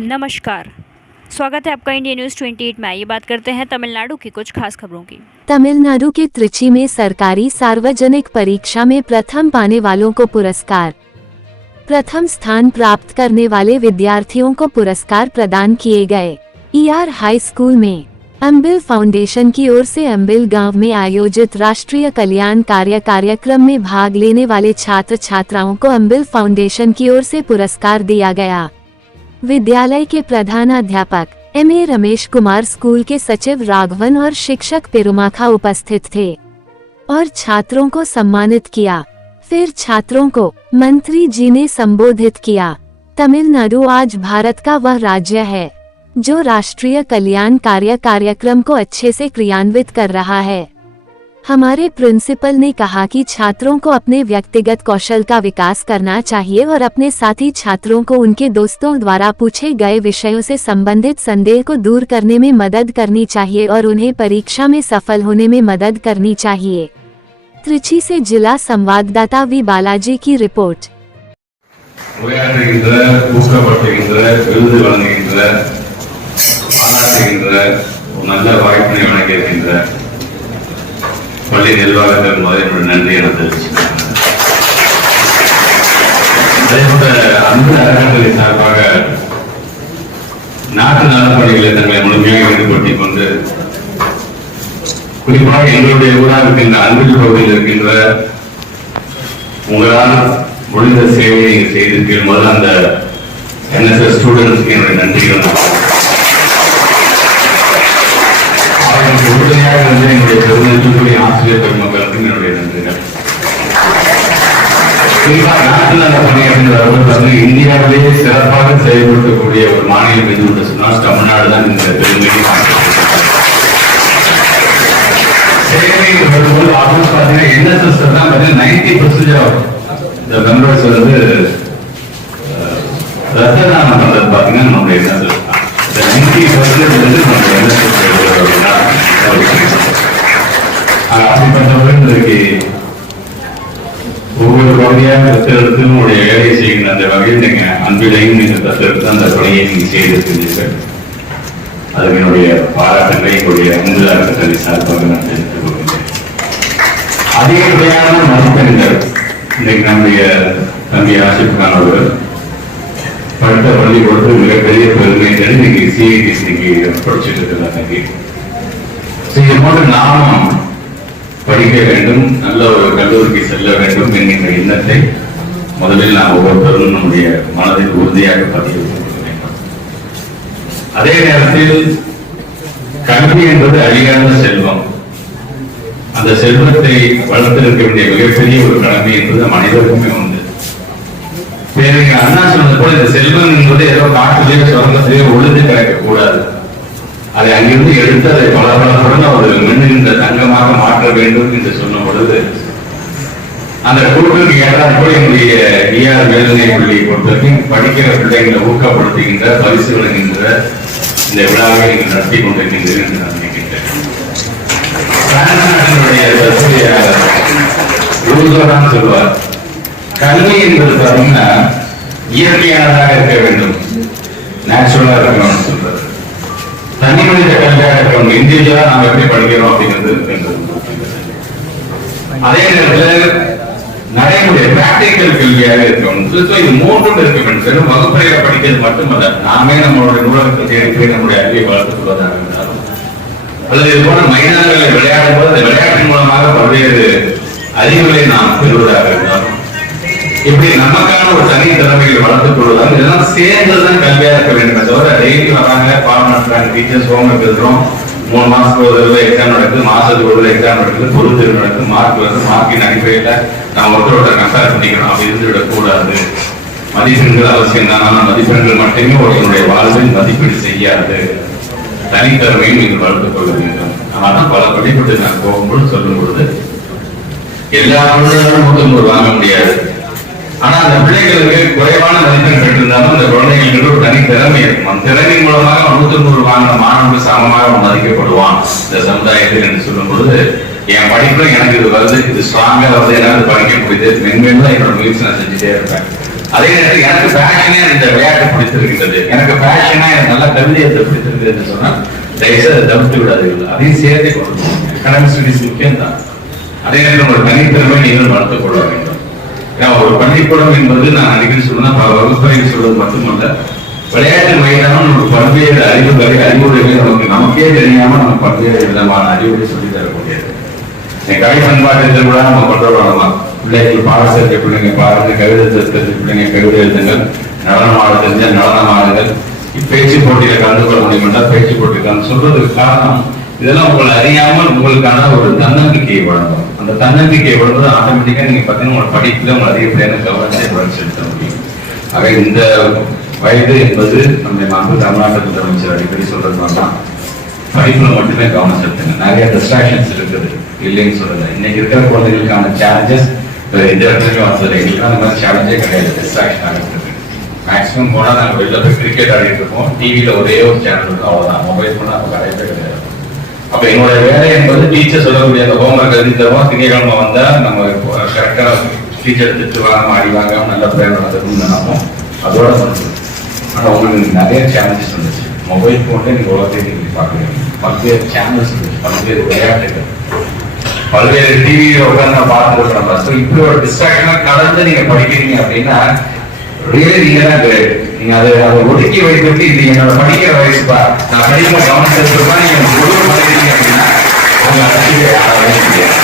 नमस्कार, स्वागत है आपका इंडिया न्यूज़ 28 में। ये बात करते हैं तमिलनाडु की कुछ खास खबरों की। तमिलनाडु के त्रिची में सरकारी सार्वजनिक परीक्षा में प्रथम पाने वालों को पुरस्कार। प्रथम स्थान प्राप्त करने वाले विद्यार्थियों को पुरस्कार प्रदान किए गए। ईआर हाई स्कूल में अम्बिल फाउंडेशन की ओर से अम्बिल गांव में आयोजित राष्ट्रीय कल्याण कार्यक्रम में भाग लेने वाले छात्र छात्राओं को अम्बिल फाउंडेशन की ओर से पुरस्कार दिया गया। विद्यालय के प्रधानाध्यापक एम.ए. रमेश कुमार, स्कूल के सचिव राघवन और शिक्षक पेरुमाखा उपस्थित थे और छात्रों को सम्मानित किया। फिर छात्रों को मंत्री जी ने संबोधित किया। तमिलनाडु आज भारत का वह राज्य है जो राष्ट्रीय कल्याण कार्यक्रम को अच्छे से क्रियान्वित कर रहा है। हमारे प्रिंसिपल ने कहा कि छात्रों को अपने व्यक्तिगत कौशल का विकास करना चाहिए और अपने साथी छात्रों को उनके दोस्तों द्वारा पूछे गए विषयों से संबंधित संदेह को दूर करने में मदद करनी चाहिए और उन्हें परीक्षा में सफल होने में मदद करनी चाहिए। त्रिची से जिला संवाददाता वी बालाजी की रिपोर्ट। பள்ளி நிர்வாகத்தில் முதல் நன்றி என தெரிவிச்சுக்கிறேன். அதேபோல அன்பு அறக்கட்டளை சார்பாக நாட்டு நலப்பணிகளை தங்களை முழுமையாக ஈடுபடுத்திக் கொண்டு குறிப்பாக எங்களுடைய ஊராக இருக்கின்ற அன்பில் பகுதியில் இருக்கின்ற உங்களால் முடிந்த சேவையை நீங்கள் செய்திருக்கீர்கள். முதல்ல அந்த NSS ஸ்டூடெண்ட்ஸ்க்கு என்னுடைய நன்றிகள். உறுதுணையாக இருந்து என்னுடைய பெருமைக்குரிய ஆசிரியர் பெருமக்களுக்கும் என்னுடைய நன்றிகள். குறிப்பாக நாட்டு நல பணியாற்றுவது இந்தியாவிலேயே சிறப்பாக செயல்படுத்தக்கூடிய ஒரு மாநிலம் எது என்று சொன்னால் தமிழ்நாடு தான். இந்த பெருமையை சேவை வரும்போது ஆல்மோஸ்ட் பார்த்தீங்கன்னா NSS தான் பார்த்தீங்கன்னா 90% இந்த மெம்பர்ஸ் வந்து ரத்த தானம் பண்றது பார்த்தீங்கன்னா நம்முடைய NSS தான். 90% வந்து நம்முடைய NSS அப்படிப்பட்டவர்களுக்கு ஒவ்வொரு பகுதியாக தத்தெடுத்து உங்களுடைய வேலையை செய்கின்ற அந்த வகையில் நீங்க அன்பிலையும் நீங்கள் தத்தெடுத்து அந்த பணியை நீங்க செய்திருக்கிறீர்கள். அதுக்கு என்னுடைய பாராட்டுகளை எங்களுடைய அன்பு அறக்கட்டளை சார்பாக நான் தெரிவித்துக் கொள்கிறேன். அதிகப்படியான மதிப்பெண்கள் இன்னைக்கு நம்முடைய தம்பி ஆசிப் கான் அவர்கள் படித்த பள்ளி கொடுத்து மிகப்பெரிய பெருமை இன்னைக்கு CITC படிச்சுட்டு இருக்கிறாங்க. இது போன்று நாமும் படிக்க வேண்டும், நல்ல ஒரு கல்லூரிக்கு செல்ல வேண்டும் என்கின்ற எண்ணத்தை முதலில் நாம் ஒவ்வொருத்தரும் நம்முடைய மனதில் உறுதியாக பதிவு செய்ய வேண்டும். அதே நேரத்தில் கல்வி என்பது அழியாத செல்வம். அந்த செல்வத்தை வளர்த்திருக்க வேண்டிய மிகப்பெரிய ஒரு கடமை என்பது மனிதருக்குமே உண்டு. அண்ணா சொன்னது போல இந்த செல்வம் என்பது ஏதோ காட்டிலேயோ சுரங்கத்திலேயோ ஒழுந்து கிடக்க கூடாது. அதை அங்கிருந்து எடுத்து அதை பலபலத்துடன் ஒரு மின்னுகின்ற தங்கமாக மாற்ற வேண்டும் என்று சொன்ன பொழுது அந்த குழுக்களுக்கு ஏதாவது கூட என்னுடைய ER மேல்நிலை பள்ளியை பொறுத்தவரைக்கும் படிக்கிற பிள்ளைகளை ஊக்கப்படுத்துகின்ற பரிசு வழங்குகின்ற இந்த விழாவை நீங்கள் நடத்தி கொண்டிருக்கின்றீர்கள் என்று நான் நினைக்கின்றேன். பிரான்ஸ் நாட்டினுடைய தத்துவ சொல்வார், கல்வி என்பது பார்த்தீங்கன்னா இயற்கையானதாக இருக்க வேண்டும், நேச்சுரலா இருக்கணும்னு சொல்றாரு. தனி மனித கல்வியாக இருக்கணும், இண்டிவிஜுவலா நாம எப்படி படிக்கிறோம் அப்படிங்கிறது. அதே நேரத்தில் நடைமுறை பிராக்டிக்கல் கல்வியாக இருக்கணும். இது மூன்றும் இருக்க வேண்டும். வெறும் வகுப்பறையில படிக்கிறது மட்டுமல்ல, நாமே நம்மளுடைய நூலகத்தை எடுத்து நம்முடைய அறிவை வளர்த்துக் கொள்வதாக இருந்தாலும் அல்லது இது போல மைதானங்களில் விளையாடும் போது அந்த விளையாட்டின் மூலமாக பல்வேறு அறிவுகளை நாம் பெறுவதாக இருந்தாலும் இப்படி நமக்கான ஒரு தனி திறமைகளை வளர்த்துக் கொள்வதால் இதெல்லாம் சேர்ந்துதான் கல்வியா இருக்க வேண்டும். தவிர டெய்லி வராங்க, பாடம் நடத்துறாங்க, டீச்சர்ஸ் ஹோம் ஒர்க் எழுதுறோம், 3 மாசத்துக்கு ஒரு தடவை எக்ஸாம் நடக்குது, மாசத்துக்கு ஒரு எக்ஸாம் நடக்குது, பொது தேர்வு நடக்குது, மார்க் வருது, மார்க்கின் அடிப்படையில நாம் ஒருத்தரோட கம்பேர் பண்ணிக்கணும். அப்படி இருந்து விடக்கூடாது. மதிப்பெண்கள் அவசியம் தான், ஆனால் மதிப்பெண்கள் மட்டுமே ஒருவருடைய வாழ்வில் மதிப்பீடு செய்யாது. தனித்திறமையும் நீங்கள் வளர்த்துக் கொள்ள வேண்டும். ஆனால் பல படிப்பட்டு நான் போகும்போது சொல்லும் பொழுது எல்லா குழந்தைகளும் 100 வாங்க முடியாது. ஆனா அந்த பிள்ளைகளுக்கு குறைவான மதிப்பெண் பெற்றிருந்தாலும் அந்த குழந்தைகளுக்கு ஒரு தனி திறமை இருக்கும். அந்த திறமையின் மூலமாக 100 வாங்கின மாணவர்கள் சமமாக மதிக்கப்படுவான் இந்த சமுதாயத்தில் என்று சொல்லும் பொழுது என் படிப்புல எனக்கு இது வருது, இது ஸ்ட்ராங்கா வருது, என்னால படிக்க முடியுது, மென்மேலும் என்னோட முயற்சி நான் செஞ்சுட்டே இருப்பேன். அதே நேரத்தில் எனக்கு பேஷனே இந்த விளையாட்டு பிடித்திருக்கிறது, எனக்கு பேஷனா எனக்கு நல்ல கவிதை எழுத பிடித்திருக்கிறது சொன்னா தயவுசெய்து அதை தவிர்த்து விடாதீர்கள். அதையும் சேர்த்து கொண்டு போகணும். எக்கனாமிக் ஸ்டடிஸ் முக்கியம் தான். அதே நேரத்தில் ஒரு தனித்திறமை நீங்கள் வளர்த்துக் கொள்ள வேண்டும். ஏன்னா ஒரு பள்ளிக்கூடம் என்பது நான் அடிக்கடி சொல்லுன்னா வகுப்பறையில் சொல்வது மட்டுமல்ல, விளையாட்டு மைதானம் நமக்கு பல்வேறு அறிவுரைகளை நமக்கே தெரியாம நம்ம பல்வேறு விதமான அறிவுரை சொல்லி தரக்கூடியது. கலை பண்பாட்டு திருவிழா நம்ம கொண்டாடலாம். பிள்ளைகள் பாடம் சேர்க்க பிள்ளைங்க பாருங்க, கவிதை தெரிஞ்ச பிள்ளைங்க கவிதை எழுதுங்கள், நடனம் ஆட தெரிஞ்ச நடனம் ஆடுங்கள், பேச்சு போட்டியில கலந்து கொள்ள முடியும்னா பேச்சு போட்டிருக்கான்னு சொல்றதுக்கு காரணம் இதெல்லாம் உங்களை அறியாமல் உங்களுக்கான ஒரு தன்னம்பிக்கையை வழங்கும். அந்த தன்னம்பிக்கையை வழங்குவது ஆட்டோமேட்டிக்கா நீங்க பாத்தீங்கன்னா உங்களோட படிப்புல உங்க அதிகப்படியான கவனத்தை வளர்ச்சி செலுத்த முடியும். ஆக இந்த வயது என்பது நம்முடைய மாண்பு தமிழ்நாட்டு முதலமைச்சர் அடிக்கடி சொல்றது மாதிரிதான் படிப்புல மட்டுமே கவனம் செலுத்துங்க. நிறைய டிஸ்ட்ராக்ஷன்ஸ் இருக்குது இல்லைன்னு சொல்றது. இன்னைக்கு இருக்கிற குழந்தைகளுக்கான சேலஞ்சஸ் இந்த இடத்துலயும் வந்தது. எங்களுக்கு அந்த மாதிரி சேலஞ்சே கிடையாது. டிஸ்ட்ராக்ஷன் ஆகிட்டு மேக்ஸிமம் போனா நாங்கள் வெளில போய் கிரிக்கெட் ஆடிட்டு இருக்கோம், டிவியில ஒரே ஒரு சேனல் இருக்கும், அவ்வளவுதான். மொபைல் போனா நம்ம கிடையவே கிடையாது. அப்ப என்னோட வேலை என்பது டீச்சர் சொல்லக்கூடிய அந்த ஹோம்ஒர்க் எழுதி தருவோம். திங்கட்கிழமை வந்தா நம்ம கரெக்டா டீச்சர் திட்டுவாங்க, ஆடிவாங்க, நல்ல பிளேயர் நடந்துருக்கும்னு நினைப்போம். அதோட முடிஞ்சது. ஆனா உங்களுக்கு நிறைய சேலஞ்சஸ் வந்துச்சு. மொபைல் போன்ல நீங்க உலகத்தை நீங்க பாக்குறீங்க. பல்வேறு சேனல்ஸ் இருந்துச்சு, பல்வேறு விளையாட்டுகள், பல்வேறு டிவியில உட்காந்து பார்த்துட்டு நம்ம இப்படி ஒரு டிஸ்ட்ராக்ஷனா கலந்து நீங்க படிக்கிறீங்க அப்படின்னா ரியலி நீங்க தான் கிரேட். நீங்க அதை ஒதுக்கி வைத்துட்டு இது என்னோட படிக்கிற வயசுப்பா, நான் படிக்கிற கவனம் செலுத்துப்பா, நீங்க படிக்கிறீங்க அப்படின்னா உங்க அரசியல் யாராலையும் முடியாது.